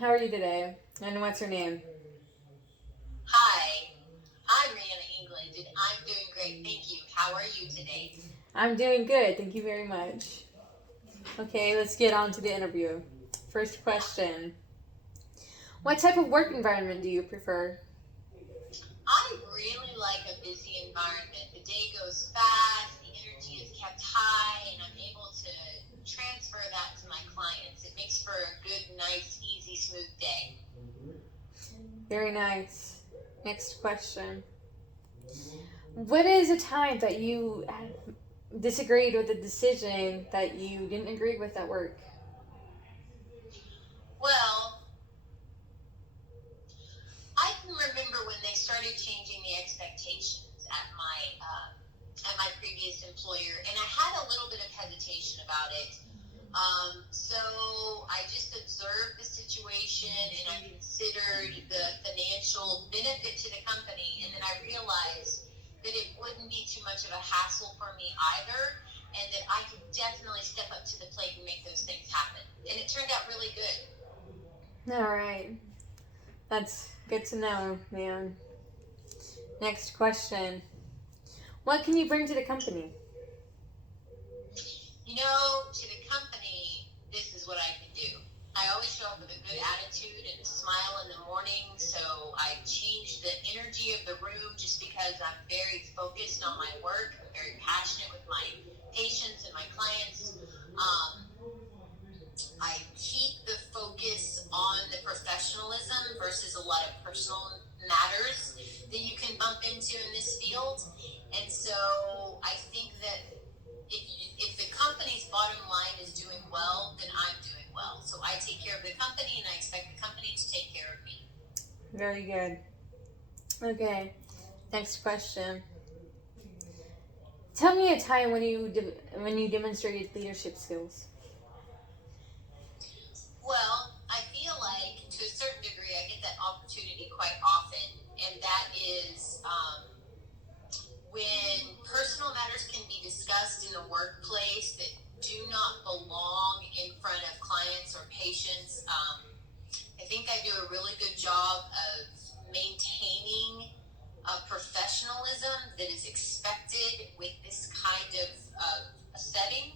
How are you today? And what's your name? Hi, I'm Rihanna England and I'm doing great. Thank you. How are you today? I'm doing good. Thank you very much. Okay, let's get on to the interview. First question. What type of work environment do you prefer? I really like a busy environment. The day goes fast, the energy is kept high, and I'm able to transfer that to my clients. It makes for a good, nice, easy, smooth day. Very nice. Next question. What is a time that you disagreed with a decision that you didn't agree with at work? Well, I can remember when they started changing the expectations at my previous employer, and I had a little bit of hesitation about it. So I just observed the situation and I considered the financial benefit to the company, and then I realized that it wouldn't be too much of a hassle for me either, and that I could definitely step up to the plate and make those things happen. And it turned out really good. All right. That's good to know, man. Next question. What can you bring to the company? To the company, this is what I can do. I always show up with a good attitude and a smile in the morning, so I change the energy of the room just because I'm very focused on my work. I'm very passionate with my patients and my clients. Um, I keep the focus on the professionalism versus a lot of personal matters that you can bump into in this field. And so I think that if the company's bottom line is doing well, then I'm doing well. So I take care of the company, and I expect the company to take care of me. Very good. Okay. Next question. Tell me a time when you demonstrated leadership skills. Well, I feel like to a certain degree, I get that opportunity quite often, and that is when personal matters can be discussed in the workplace that do not belong in front of clients or patients. I think I do a really good job of maintaining a professionalism that is expected with this kind of a setting.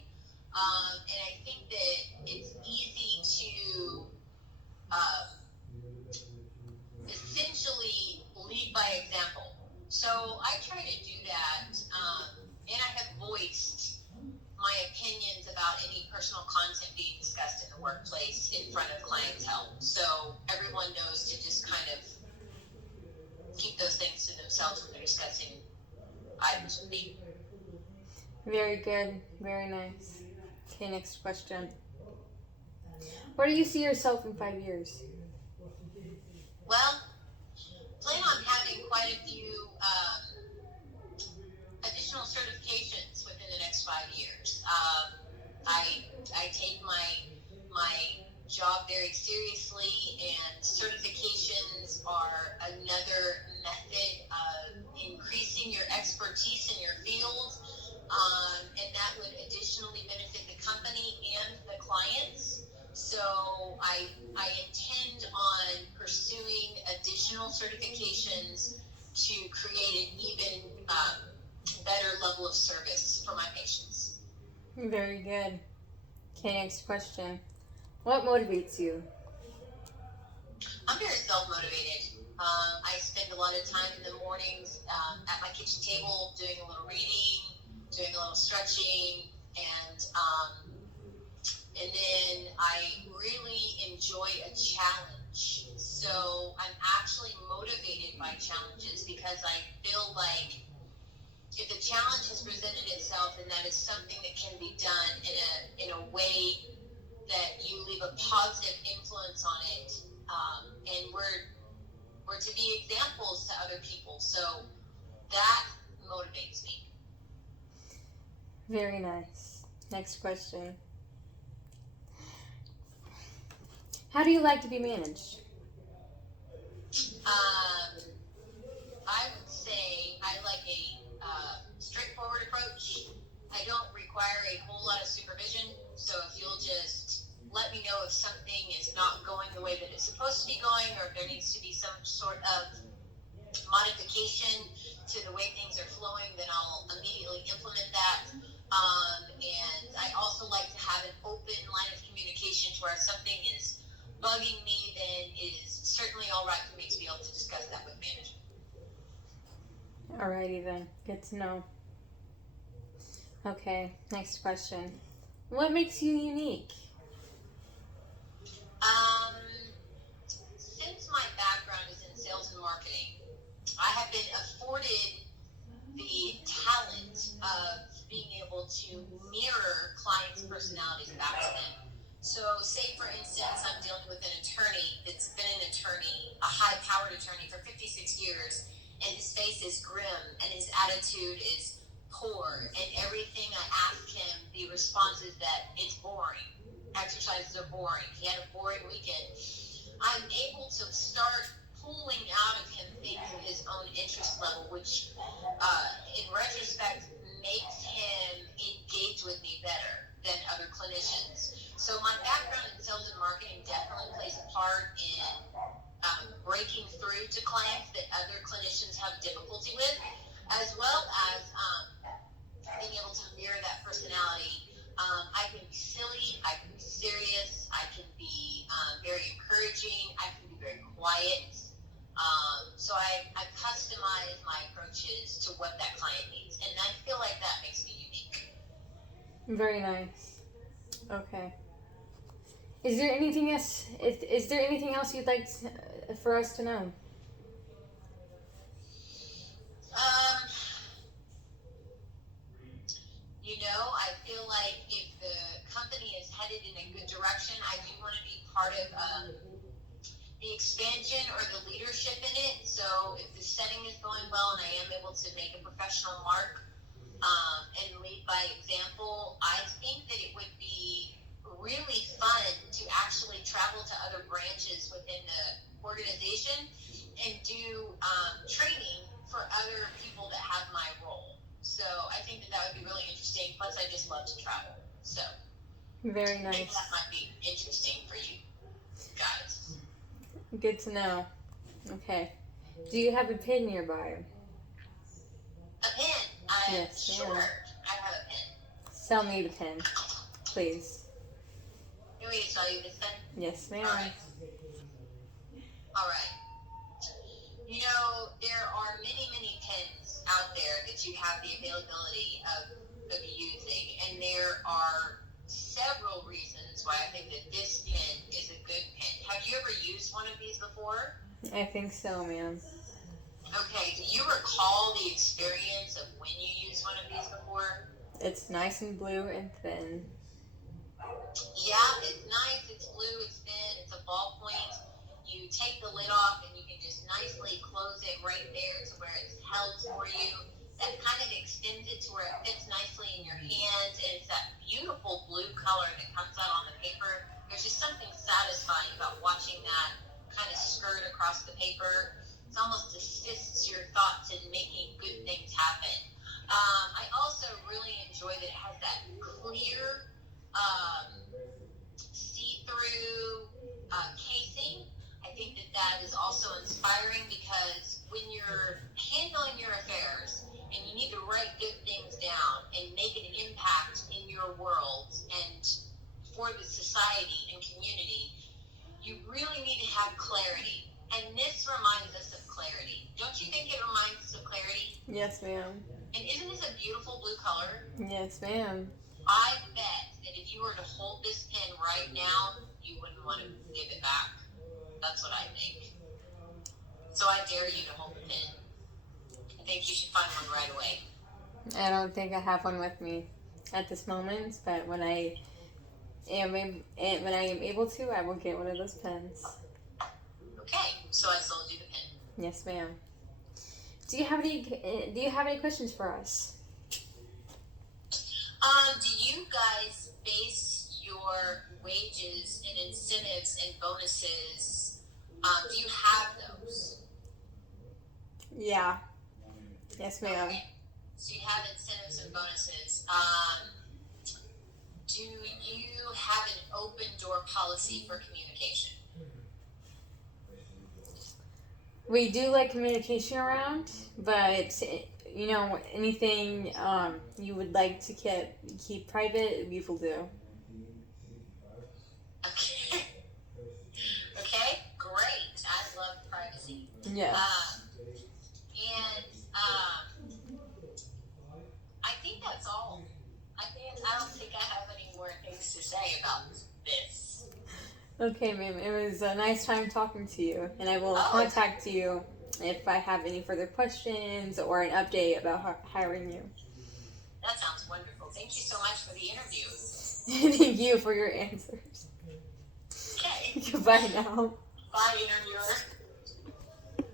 And I think that it's easy to uh, essentially lead by example. So I try to do that, and I have voiced my opinions about any personal content being discussed in the workplace in front of clientele. So everyone knows to just kind of keep those things to themselves when they're discussing items with me. Very good. Very nice. Okay, next question. Where do you see yourself in 5 years? Well, plan on having quite a few additional certifications within the next 5 years. I take my job very seriously, and certifications are another method of increasing your expertise in your field, and that would additionally benefit the company and the clients. So I intend on pursuing additional certifications to create an even better level of service for my patients. Very good. Okay, next question. What motivates you? I'm very self motivated. I spend a lot of time in the mornings at my kitchen table doing a little reading, doing a little stretching, and then I really enjoy a challenge. So I'm actually motivated by challenges because I feel like if the challenge has presented itself and that is something that can be done in a way that you leave a positive influence on it, and we're to be examples to other people. So that motivates me. Very nice. Next question. How do you like to be managed? Um, I would say I like a straightforward approach. I don't require a whole lot of supervision. So if you'll just let me know if something is not going the way that it's supposed to be going, or if there needs to be some sort of modification to the way things are flowing, then I'll immediately implement that. And I also like to have an open line of communication to where if something is bugging me, then it is certainly all right for me to be able to discuss that with management. Alrighty then. Good to know. Okay, next question. What makes you unique? Since my background is in sales and marketing, I have been afforded the talent of being able to mirror clients' personalities back to them. So, say for instance, I'm dealing with an attorney that's been an attorney, a high-powered attorney for 56 years, and his face is grim, and his attitude is poor, and everything I ask him, the response is that it's boring. Exercises are boring. He had a boring weekend. I'm able to start pulling out of him things of his own interest level, which, in retrospect, makes him engage with me better than other clinicians. So my background in sales and marketing definitely plays a part in breaking through to clients that other clinicians have difficulty with, as well as being able to mirror that personality. I can be silly, I can be serious, I can be very encouraging, I can be very quiet. So I customize my approaches to what that client needs, and I feel like that makes me unique. Very nice. Okay. Is there anything else? Is there anything else you'd like for us to know? I feel like if the company is headed in a good direction, I do want to be part of the expansion or the leadership in it. So if the setting is going well and I am able to make a professional mark and lead by example, I think that it would be really fun to actually travel to other branches within the organization and do training for other people that have my role. So I think that would be really interesting. Plus, I just love to travel. So Very I think nice. that might be interesting for you guys. Good to know. Okay. Do you have a pin nearby? A pen? Yes, Sure. ma'am. I have a pen. Sell me the pin, please. You want me to sell you this pen? Yes, ma'am. All right. All right. There are many, many pens out there that you have the availability of using, and there are several reasons why I think that this pen is a good pen. Have you ever used one of these before? I think so, ma'am. Okay, do you recall the experience of when you used one of these before? It's nice and blue and thin. Yeah, it's nice, it's blue, it's thin, it's a ballpoint. You take the lid off and you can just nicely close it right there to where it's held for you. That kind of extends it to where it fits nicely in your hands, and it's that beautiful blue color that comes out on the paper. There's just something satisfying about watching that kind of skirt across the paper. It almost assists your thoughts in making good things happen. I also really enjoy that it has that clear, see-through casing. I think that is also inspiring because when you're handling your affairs and you need to write good things down and make an impact in your world and for the society and community, you really need to have clarity. And this reminds us of clarity. Don't you think it reminds us of clarity? Yes, ma'am. And isn't this a beautiful blue color? Yes, ma'am. I bet that if you were to hold this pen right now, you wouldn't want to give it back. That's what I think. So I dare you to hold the pen. I think you should find one right away. I don't think I have one with me at this moment, but when I am able to, I will get one of those pens. Okay, so I sold you the pen. Yes, ma'am. Do you have any questions for us? Do you guys base your wages and incentives and bonuses? Do you have those? Yeah. Yes, ma'am. Okay. So you have incentives and bonuses. do you have an open door policy for communication? We do like communication around, but anything you would like to keep private, we will do. Okay. Okay, great. I love privacy. Yeah. I think that's all. I don't think I have any more things to say about this. Okay, ma'am. It was a nice time talking to you, and I will Oh. contact you if I have any further questions or an update about hiring you. That sounds wonderful. Thank you so much for the interview. Thank you for your answers. Okay. Goodbye now. Bye, interviewer.